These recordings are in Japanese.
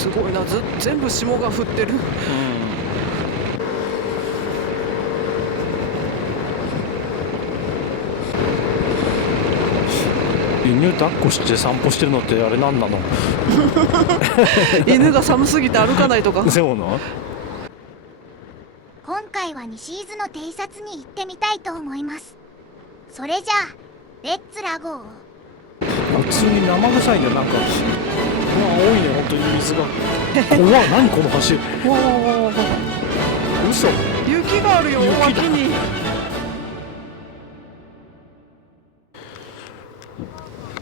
すごいな、全部霜が降ってる。犬抱っこして散歩してるのってあれ何なの？犬が寒すぎて歩かないとか。そうな。今回は西伊豆の偵察に行ってみたいと思います。それじゃあレッツラゴー。普通に生臭いね、なんか。うわ、多いね、本当に水が。怖い、何この橋。わわわわわ。嘘。雪があるよ、雪だ脇に。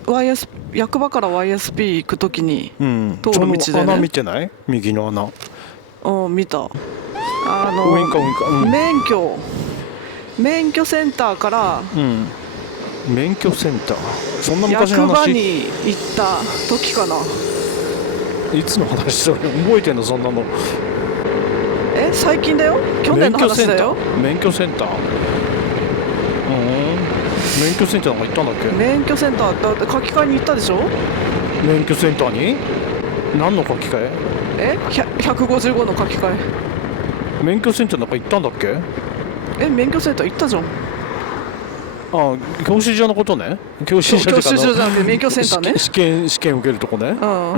YS 役場から YSP 行くときに通る道でね。その穴見てない？右の穴。うん、見た。ウインカーウインカー。免許センターから、免許センター。そんな昔の役場話？に行った時かな。いつの話それ？覚えてんのそんなの？最近だよ。去年の話だよ。免許センター。免許センターなんか行ったんだっけ？免許センターだって書き換えに行ったでしょ。免許センターに何の書き換え？155の書き換え。免許センターなんか行ったんだっけ？免許センター行ったじゃん。あ、教習所のことね。教習所じゃなくて免許センターね。試験受けるとこね。あ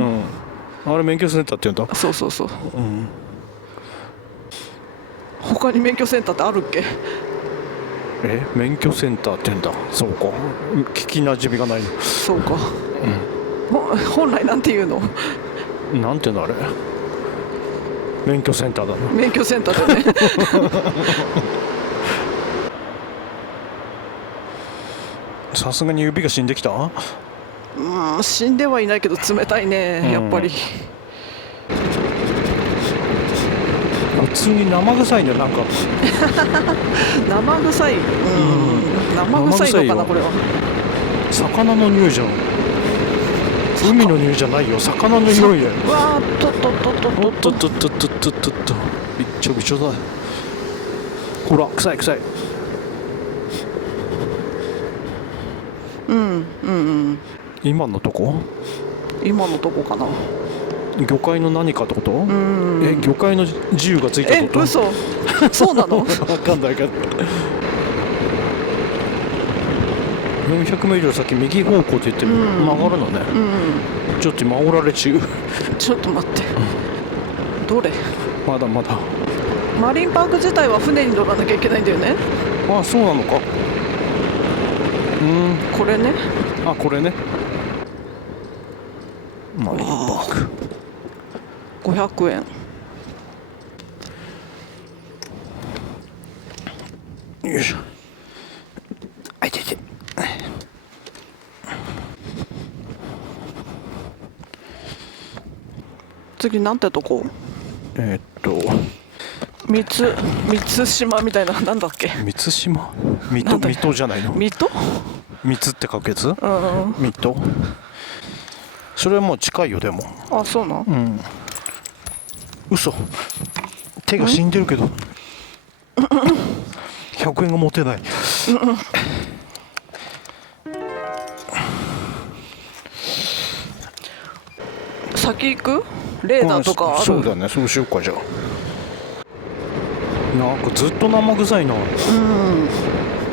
れ免許センターって言うんだ。そうそうそう。他に免許センターってあるっけ？免許センターって言うんだ。そうか。聞きなじみがない。そうか。本来なんて言うの？なんて言うんだあれ。免許センターだな。免許センターだね。さすがに指が死んできた？死んではいないけど冷たいね、やっぱり。普通に生臭いね、なんか。生臭い。生臭いのかな、これは。魚の匂いじゃん。海の匂いじゃないよ、魚の匂いだよ。うわー、とびっちょびちょだ。ほら、臭い臭い。今のとこ？今のとこかな。魚介の何かってこと？魚介の銃がついたってこと？嘘。そうなの？分かんないけど。400メートル先右方向って言って曲がるのね。ちょっと今煽られ中。ちょっと待って。どれ？まだまだ。マリンパーク自体は船に乗らなきゃいけないんだよね。あ、そうなのか。これね。あ、これね。マリンパーク。500円。よいしょ。あいてて。次なんてとこ？満島みたいな、なんだっけ？満島？水戸じゃないの？水戸？水って書くやつ？水戸。それはもう近いよ、でも。あ、そうな。嘘。手が死んでるけど。100円が持てない。先行く？レーダーとかある？そうだね、そうしようか、じゃあ。なんかずっと生臭いな。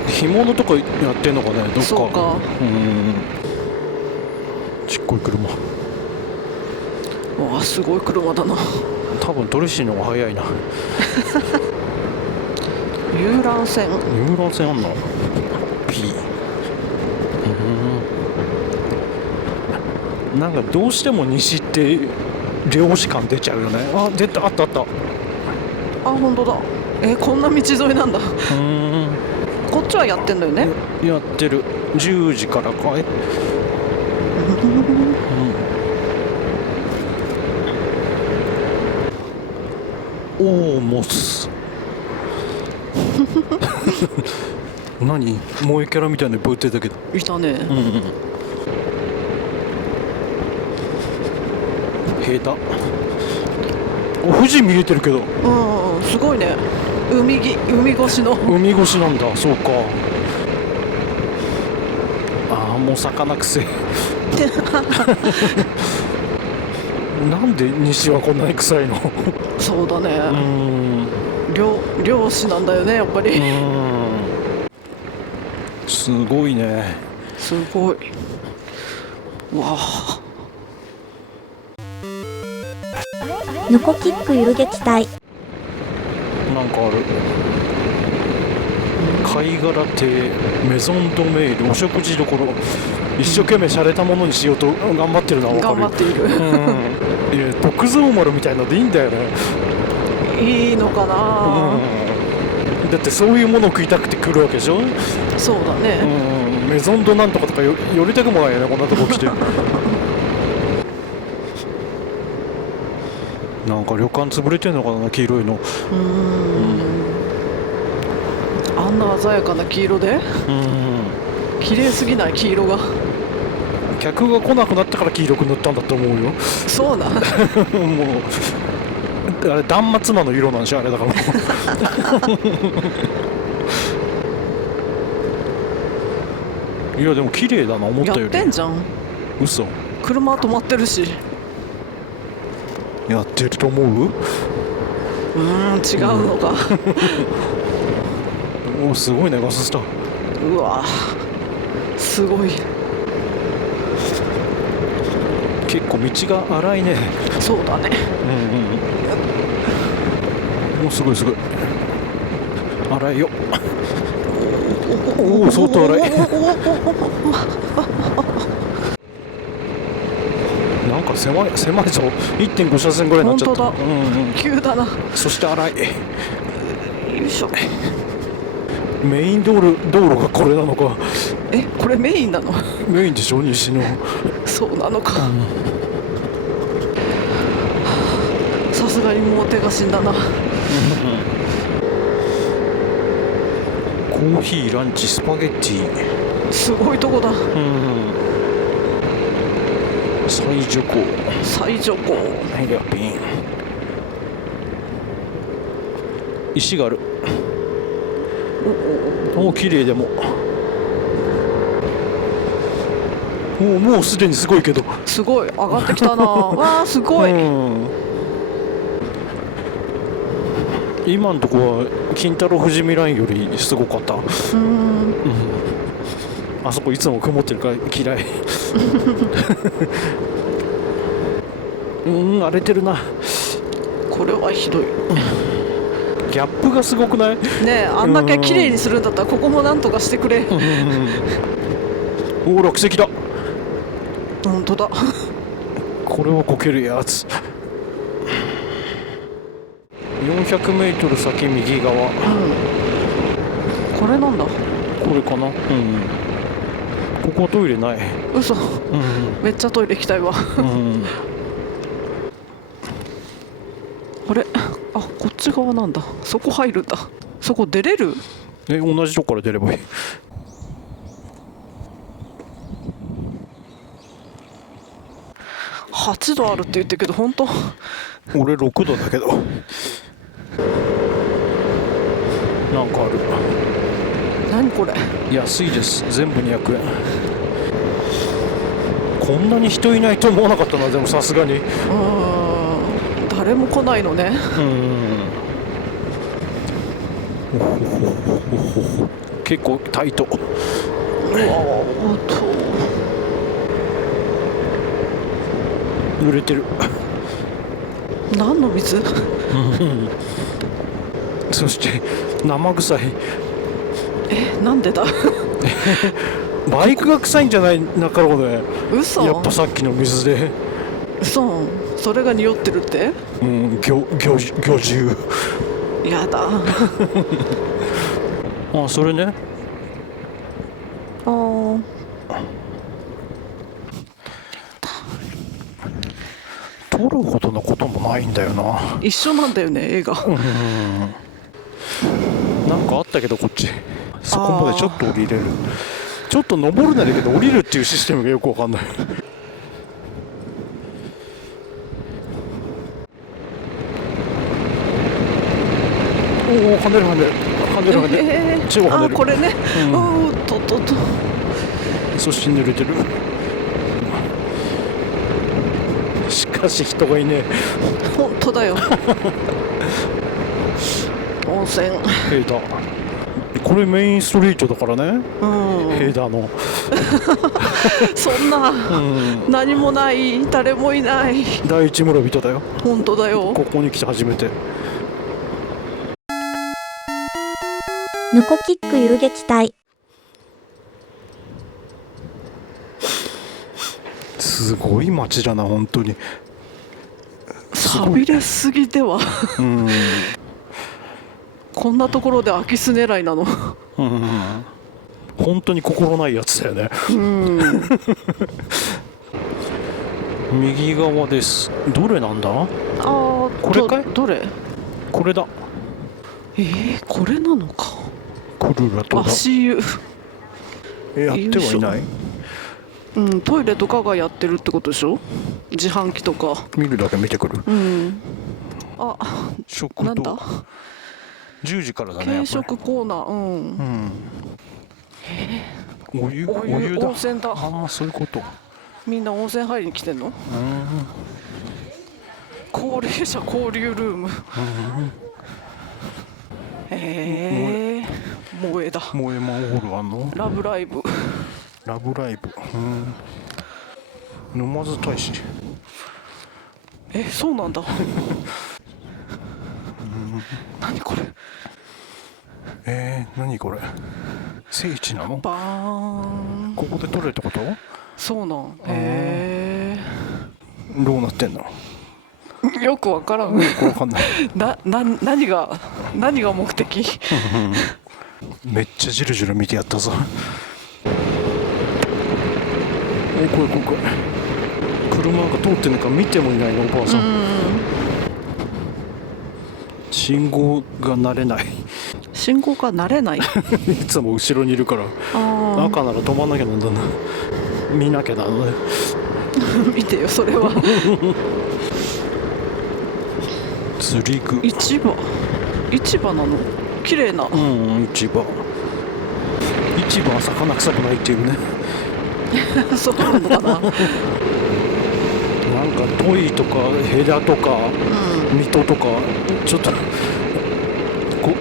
干物とかやってんのかね、どっか。そうか。ちっこい車。わあ、すごい車だな。多分ドレッシーの方が早いな。遊覧船あんな P。なんかどうしても西って漁師感出ちゃうよね。あ、出た、あった。あ、本当だ。こんな道沿いなんだ。こっちはやってんだよね。やってる。10時からかい。おー、モス。何？萌えキャラみたいなのぶってたけど。いたね。平田。お、富士見えてるけど。すごいね。海越しの。海越しなんだ。そうか。ああ、もう魚くせえ。なんで西はこんなに臭いの？そうだね、ん漁師なんだよねやっぱり。すごいね。すごい。わあ、ノコキックゆる撃隊。なんかある。貝殻亭メゾンドメールお食事処、一生懸命洒落たものにしようと頑張ってるのは分かる。頑張っている。いや徳蔵丸みたいのでいいんだよね。いいのかな、だってそういうものを食いたくて来るわけでしょ。そうだね、メゾンドなんとかとか寄りたくもないよね、こんなとこ来て。なんか旅館潰れてんのかな、黄色いの。あんな鮮やかな黄色で綺麗すぎない？黄色が。客が来なくなったから黄色く塗ったんだと思うよ。そうなんもうあれ断末魔の色なんでしょ、あれだからいやでも綺麗だな、思ったより。やってんじゃん。嘘。車止まってるし。やってると思う？違うのか。おすごいね、ガススタ。うわすごい。結構道が荒いね。そうだね。もうすごいすごい荒いよ。おお相当荒い。なんか狭いぞ。 1.5 車線ぐらいになっちゃった。本当だ、急だな。そして荒い。よいしょ。メイン道路がこれなのか。これメインなの？メインでしょ、西の。そうなのか。さすがにもう手が死んだな。コーヒー、ランチ、スパゲッティ。すごいとこだ。最徐行。最上高。はい、ピン。石がある。おお綺麗。でももうすでにすごいけど。すごい上がってきたな。わあすごい。今のとこは金太郎富士見ラインよりすごかった。あそこいつも曇ってるから嫌い。荒れてるな。これはひどい。ギャップがすごくない？ねえ、あんだけ綺麗にするんだったらここもなんとかしてくれ。おお落石だ。本当だ。これはこけるやつ。400メートル先右側。これなんだ。これかな。ここはトイレない。嘘。めっちゃトイレ行きたいわ。あれ、あ、こっち側なんだ。そこ入るんだ。そこ出れる？同じとこから出ればいい。8度あるって言ってるけど本当？俺6度だけど。なんかある。何これ？安いです。全部200円。こんなに人いないと思わなかったな。でもさすがに誰も来ないのね。結構タイト。うわおと濡れてる。何の水？そして生臭い。なんでだ？バイクが臭いんじゃない中のね。嘘？やっぱさっきの水で。嘘？それが匂ってるって？魚獣。やだ。あ、それね。撮るほどのこともないんだよな。一緒なんだよね映画。なんかあったけどこっちそこまでちょっと降りれる。ちょっと登るならいいけど降りるっていうシステムがよくわかんない。おお跳ねる。超跳ねる。これね。おっと。そして濡れてる。しかかし人がいね本当だよ温泉。ヘイダこれメインストリートだからね、ヘイダのそんな、何もない誰もいない第一村人だよ。本当だよ。ここに来て初めて。ヌコキックゆる撃隊。すごい街だな本当に。さびれすぎではこんなところで空き巣狙いなの。本当に心ないやつだよね。右側です。どれなんだ？ああ、これかい？どれ？これだ。これなのか。クルラとだ。足湯。やってはいない。トイレとかがやってるってことでしょ。自販機とか。見るだけ見てくる。あ、食なんだ。堂。10時からだね。軽食コーナー。お湯だ。温泉だ。ああ、そういうこと。みんな温泉入りに来てんの？高齢者交流ルーム。萌えだ。萌えマンホールあんの？ラブライブ。ラブライブ。沼津大使。そうなんだ。何これ？何これ？聖地なの？バーン。ここで撮れるってこと？そうなん。どうなってんの？よくわからん。わかんない。何が目的？めっちゃじるじる見てやったぞ。これ車が通ってんのか見てもいないのおばあさん。信号が慣れない。信号が慣れない。いつも後ろにいるから赤なら止まんなきゃなんだな。見なきゃなのね。見てよそれは。釣り具。市場なの？綺麗な。市場は魚臭くないっていうね。そうなのかな。なんかトイとかヘラとか水戸とかちょっと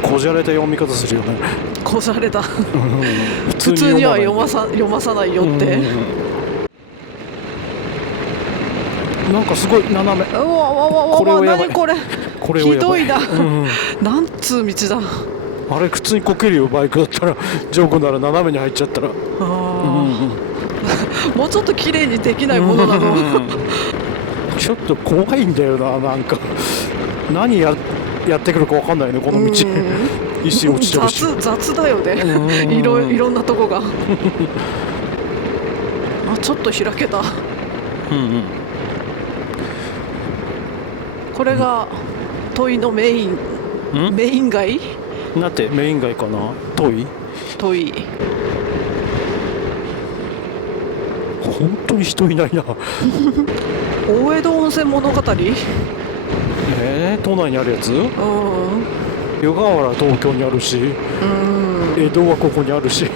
こじゃれた読み方するよね。こじゃれだ。普通には読まさないよって。なんかすごい斜め。うわ何これ。ひどいな。なんつう道だ。あれ普通にこけるよバイクだったら。ジョークなら斜めに入っちゃったら。もうちょっと綺麗にできないものなの。ちょっと怖いんだよな。なんか何やってくるか分かんないねこの道。石落ちてるし。雑だよね。いろんなとこが。ちょっと開けた。これがトイのメイン街？なってメイン街かな。トイ本当に人いないな。大江戸温泉物語？都内にあるやつ？湯河原東京にあるし、江戸はここにあるし。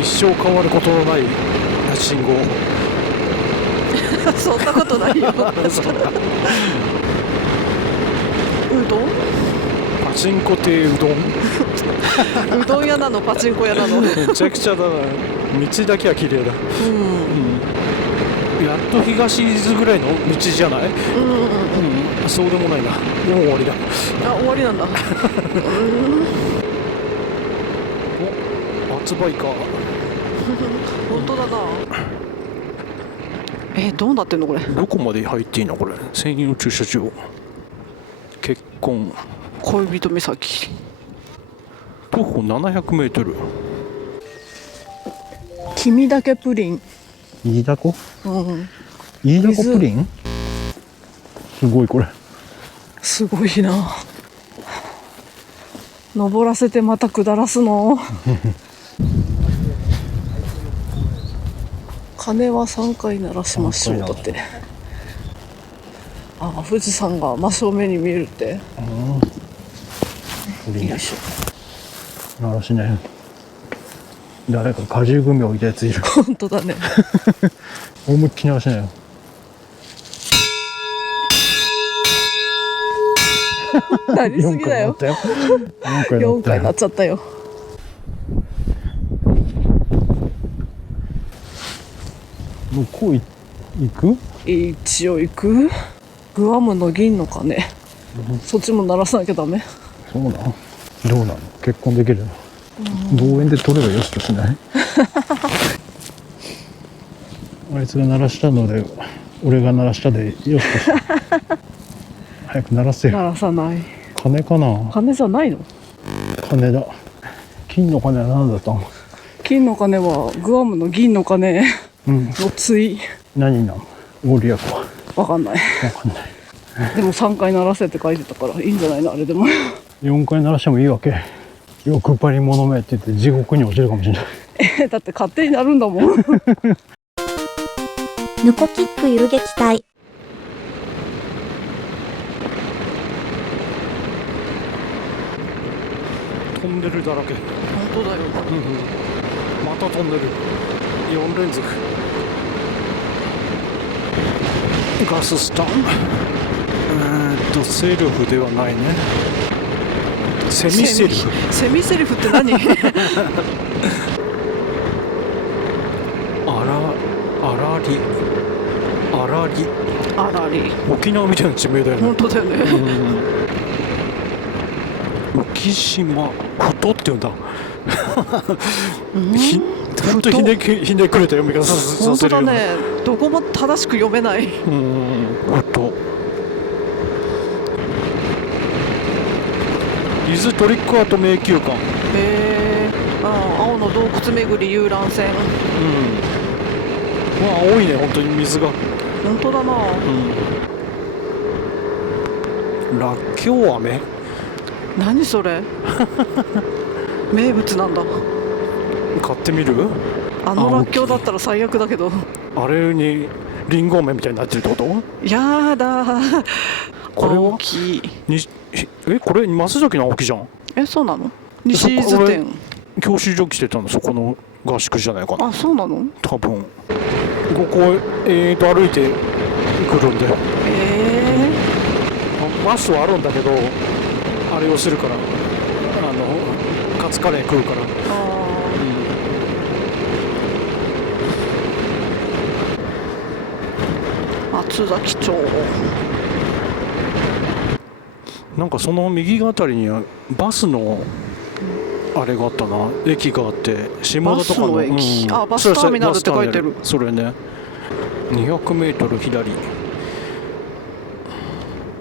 一生変わることのない信号。そんなことないよ。うどん？パチンコ亭うどん。うどん屋なのパチンコ屋なの？めちゃくちゃだな。道だけは綺麗だ。やっと東伊豆ぐらいの道じゃない？そうでもないな。もう終わりだ。終わりなんだ。発売か。本当だな。どうなってんのこれ？どこまで入っていいのこれ？専用駐車場。結婚。恋人岬。徒歩700メートル。君だけプリン。イイダコ？イイダコプリン？すごいこれ。すごいな。登らせてまた下らすの。鐘は3回鳴らしましょうだって。富士山が真正面に見えるって。よいしょ。鳴らしね。誰か果汁グミ置いたやついる。本当だね。思いっきり鳴らしないよ。なりすぎだよ。4回なっちゃったよ。向こう行く？一応行く。グアムの銀の鐘、そっちも鳴らさなきゃダメ。そうなの？どうなの？結婚できるの？望遠で撮ればよしとしない？あいつが鳴らしたので俺が鳴らしたでよしとし早く鳴らせよ。鳴らさない。鐘かな？鐘じゃないの？鐘だ。金の鐘は何だったの？金の鐘はグアムの銀の鐘の対。何なの？ご利益はわかんない。分かんない。でも3回鳴らせって書いてたからいいんじゃないの、あれでも。4回鳴らしてもいいわけ？欲張り者めって言って地獄に落ちるかもしれない。だって勝手になるんだもん。ヌコキックゆる撃隊。トンネルだらけ。本当だよ。またトンネル4連続。ガススタンセルフではないね。セミセルフ。セミセルフって何？あらり沖縄みたいな地名だよね。本当だよね。浮島ふとって言うんだ。ほんとひねくれた読み方さ本せるよ当だね。どこも正しく読めない。ふと。伊豆トリックアート迷宮館。青の洞窟巡り遊覧船。青いね、本当に水が。本当だな。らっきょう飴。何それ？名物なんだ。買ってみる？あのらっきょうだったら最悪だけど。あれにリンゴ飴みたいになってるってこと？やだー。これは大きい。これ増崎の青木じゃん。そうなの？西伊豆店。教習所来てたの、そこの合宿じゃないかな。あ、そうなの？多分ここ歩いてくるんで、バスはあるんだけど、あれをするからカツカレー食うから。松崎町。なんかその右あたりにはバスのあれがあったな、駅があって、下田とかのバスの駅、バスターミナルって書いてる。それね、200メートル左。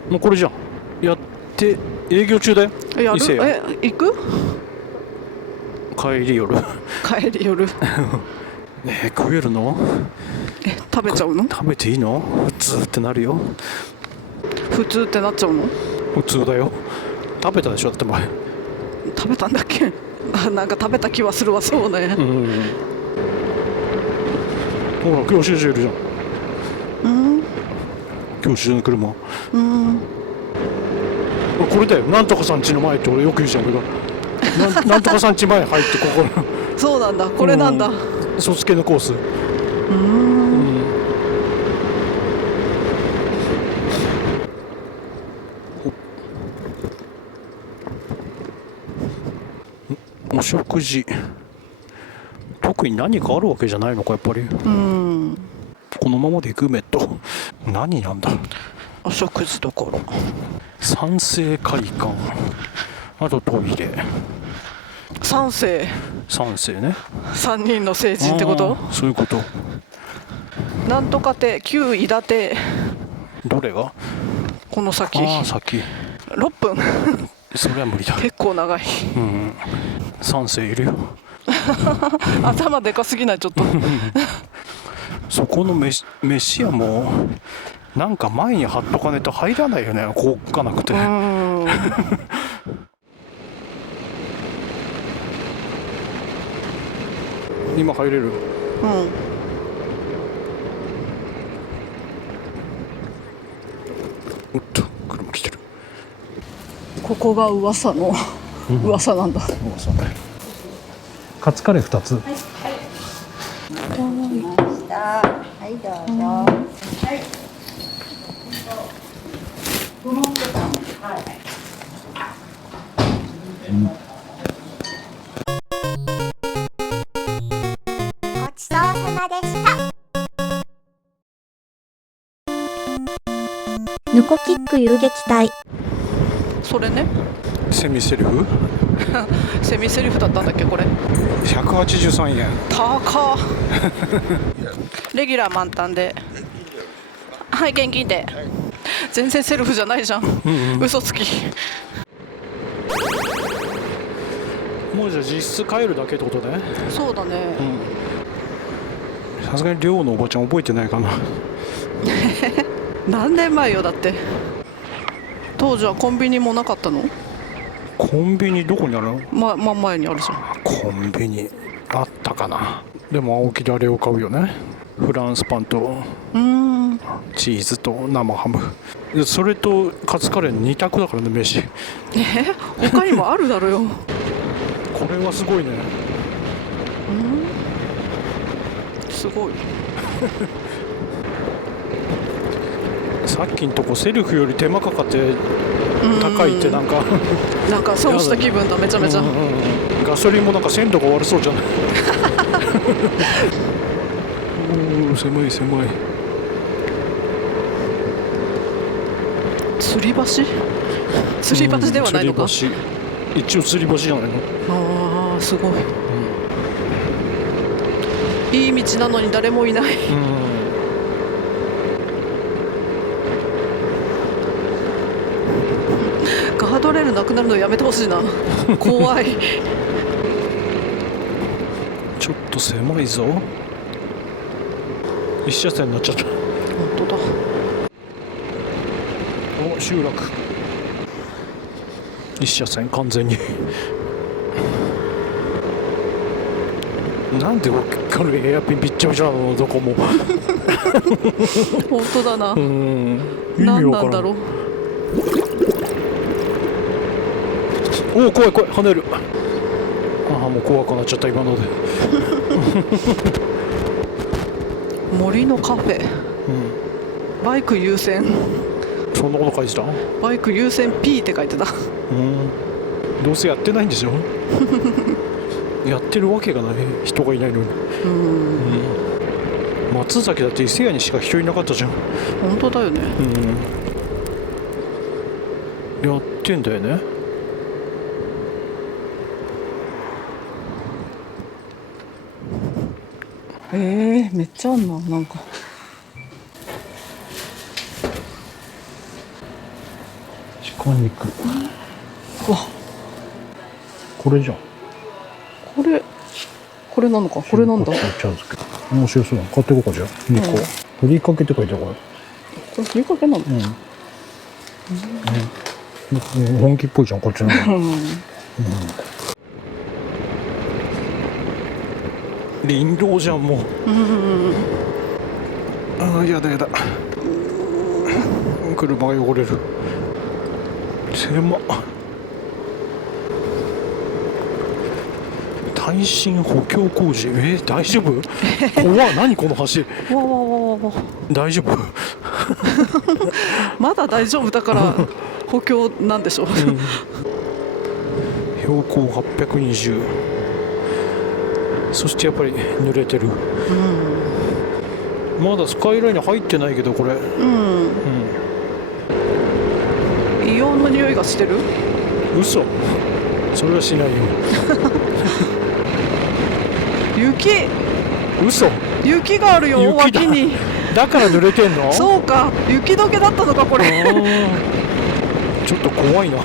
もうこれじゃん。やって営業中だよ。やる？行く？帰り夜。帰り夜。食えるの？食べちゃうの？食べていいの？普通ってなるよ。普通ってなっちゃうの？普通だよ。食べたでしょ、だって前。食べたんだっけ？なんか食べた気はするわ。そうね。ほら、教習所いるじゃん。教習所の車。これだよ。なんとかさん家の前って俺よく言うじゃん。俺がなんとかさん家前入ってここ。そうなんだ。これなんだ。卒系のコース。お食事、特に何かあるわけじゃないのか、やっぱり。このままで行くメット。何なんだ。お食事どころ。賛成会館、あとトイレ。三世ね。3人の成人ってこと？そういうこと。なんとか亭、旧伊達亭。どれが？この先。先。6分。それは無理だ。結構長い。3世いるよ。頭でかすぎない？ちょっと。そこの飯屋もなんか前に貼っとかないと入らないよね、こうかなくて。今入れる？おっと、車来てる。ここが噂の噂なんだ。噂ね。カツカレー2つ。はいどうぞ。ごちそうさまでした。ヌコキック遊撃隊。それね。セミセリフセミセリフだったんだっけこれ。183円。高っレギュラー満タンで。はい現金で。全然セルフじゃないじゃん、嘘つき。もうじゃあ実質帰るだけってことね。そうだね、さすがに寮のおばちゃん覚えてないかな。何年前よだって。当時はコンビニもなかったの？コンビニどこにあるの？真ん前にあるじゃん。コンビニあったかな。でも青木であれを買うよね。フランスパンとチーズと生ハム。でそれとカツカレー2択だからね飯。他にもあるだろうよ。これはすごいね。すごい。さっきんとこセルフより手間かかって高いってなんかなんか損した気分だめちゃめちゃ。ガソリンもなんか鮮度が悪そうじゃない。おお狭い狭い。吊り橋？吊り橋ではないのか。吊り橋一応吊り橋じゃないの。ああすごい。いい道なのに誰もいない。ガードレールなくなるのやめてほしいな。怖い。ちょっと狭いぞ。一車線になっちゃった。本当だ。お集落一車線完全に。なんでこれエアピンびっちゃびちゃなのどこも。本当だな。意味何わからん。なんだろう。おお怖い怖い跳ねる。ああもう怖くなっちゃった今ので。森のカフェ、バイク優先。そんなこと書いてた。バイク優先 P って書いてた。どうせやってないんでしょ。やってるわけがない人がいないのに。松崎だって伊勢屋にしか人いなかったじゃん。本当だよね。やってんだよね。めっちゃあんな。なんか鹿肉。うわこれじゃん。これなのか。これなんだ。茶漬け面白そうだ。買っていこうかじゃあ2個。ふりかけって書いてあるから。これふりかけなの？本気っぽいじゃんこっちの。林道じゃんもう。ああやだやだ。車が汚れる。狭っ。耐震補強工事。大丈夫？怖っ。何この橋。わわわわわ。大丈夫？まだ大丈夫だから補強なんでしょう。標高820。そしてやっぱり濡れてる。まだスカイラインに入ってないけどこれ。硫黄の匂いがしてる？嘘。それはしないよ。雪があるよ。雪だ。脇に。だから濡れてんの？そうか、雪解けだったのかこれ。ちょっと怖いな。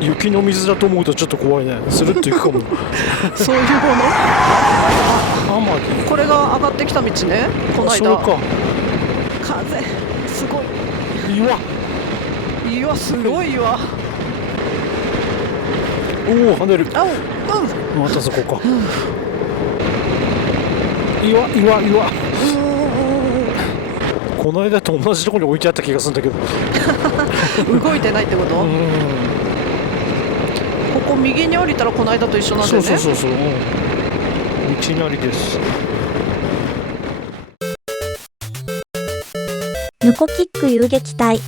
雪の水だと思うとちょっと怖いね。スルッといくかも。そういうも天城。の。これが上がってきた道ね。この間。そうか。風すごい。岩すごい岩。おお跳ねる。またそこか。岩。この間と同じところに置いてあった気がするんだけど。動いてないってこと？ここ右に降りたらこの間と一緒なんだよね。そう。内成です。ヌコキック遊撃隊。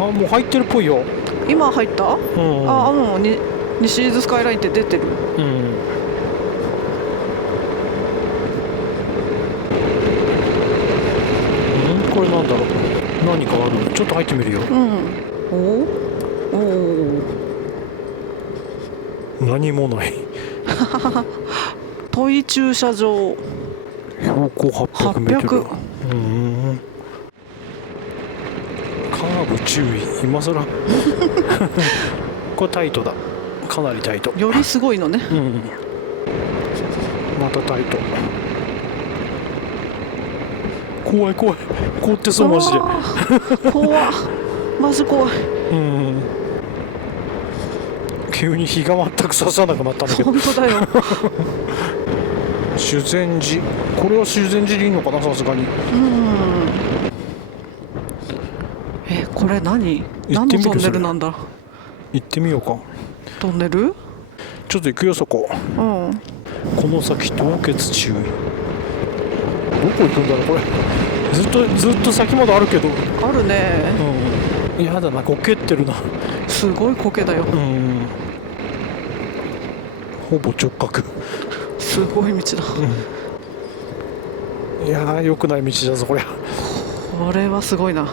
あ、もう入ってるっぽいよ。今入った？うん。あ、もう西伊豆スカイラインって出てる。うん。これなんだろう。何かある？ちょっと入ってみるよ。うん。おお。何もない。問い駐車場。標高800メートル。カーブ注意。今更。これタイトだ。かなりタイト。よりすごいのね。うん。またタイト。怖い怖い。凍ってそうマジで。怖っ。マジ怖い。うん。急に日が全く差さなくなったんだけど。本当だよ。修善寺、これは修善寺でいいのかな、さすがに。これ何のトンネルなんだ。行ってみようか。トンネル？ちょっと行くよそこ。うん。この先凍結注意。どこ行くんだろうこれ。ずっと先まであるけど。あるね。うん。やだな、こけってるな。すごい苔だよ。うん。ほぼ直角。すごい道だ。いやー、良くない道だぞこりゃ。これはすごいな。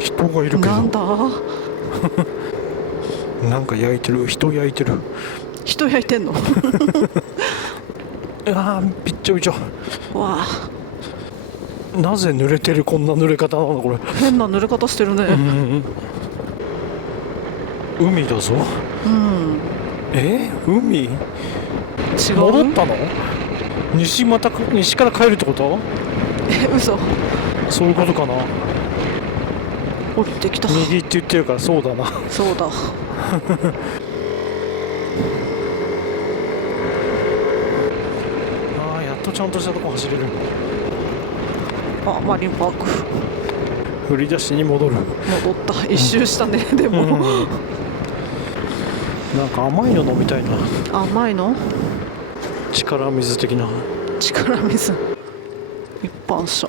人がいるけど。なんだ？なんか焼いてる。人焼いてる。人焼いてんの？あー、びっちょびちょ。わあ。なぜ濡れてる？こんな濡れ方なのこれ。変な濡れ方してるね。海だぞ。海？違う？戻ったの？西から帰るってこと？嘘。そういうことかな。降りてきた。右って言ってるからそうだな。そうだ。やっとちゃんとしたとこ走れる。あ、マリンパーク。振り出しに戻る。戻った。一周したね。でも。なんか甘いの飲みたいな。甘いの？力水的な。力水。一般車。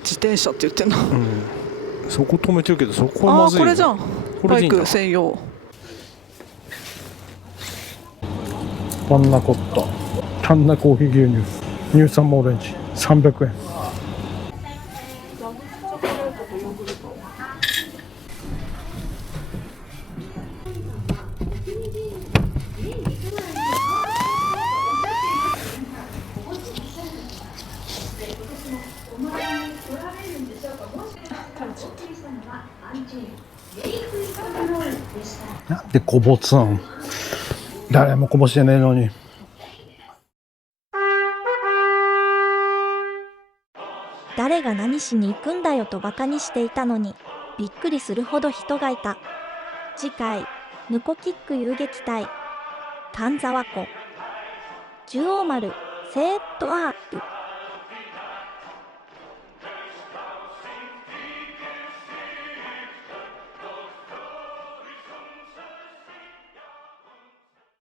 自転車って言ってんの。そこ止めてるけど、そこはまずいよ。これじゃん。バイク専用。パンナコッタ、タンナコーヒー牛乳、乳酸オレンジ、300円。なんでこぼつん？誰もこぼしてねえのに。誰が何しに行くんだよとバカにしていたのに、びっくりするほど人がいた。次回、ヌコキック遊撃隊、神沢湖、中央丸、セーットアープ。